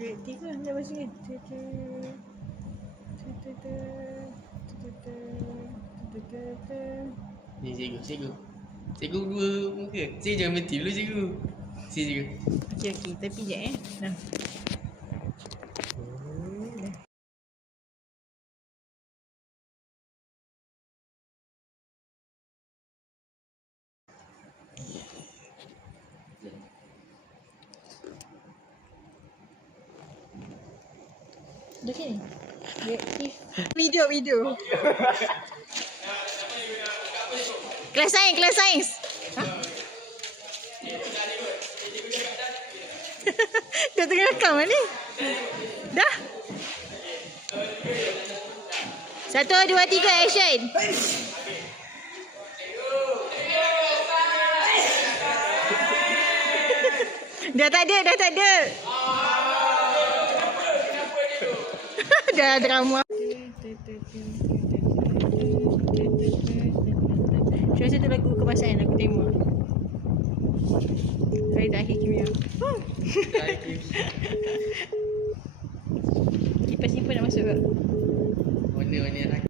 Tiga nak baca ni. Ni cikgu. Cikgu dua muka. Cikgu jangan berhenti dulu cikgu. Si cikgu. Okey, tepi je Dah. Duduk sini. Reaktif. Video. Kelas sains. Ha? Dia tengah rekam ni. Dah. 1, 2, 3 action. Dah tak ada. Dah drama. Cuba satu lagu kebangsaan, lagu tema. Hari terakhir kimia. Kipas simpan nak masuk ke? Warna-warna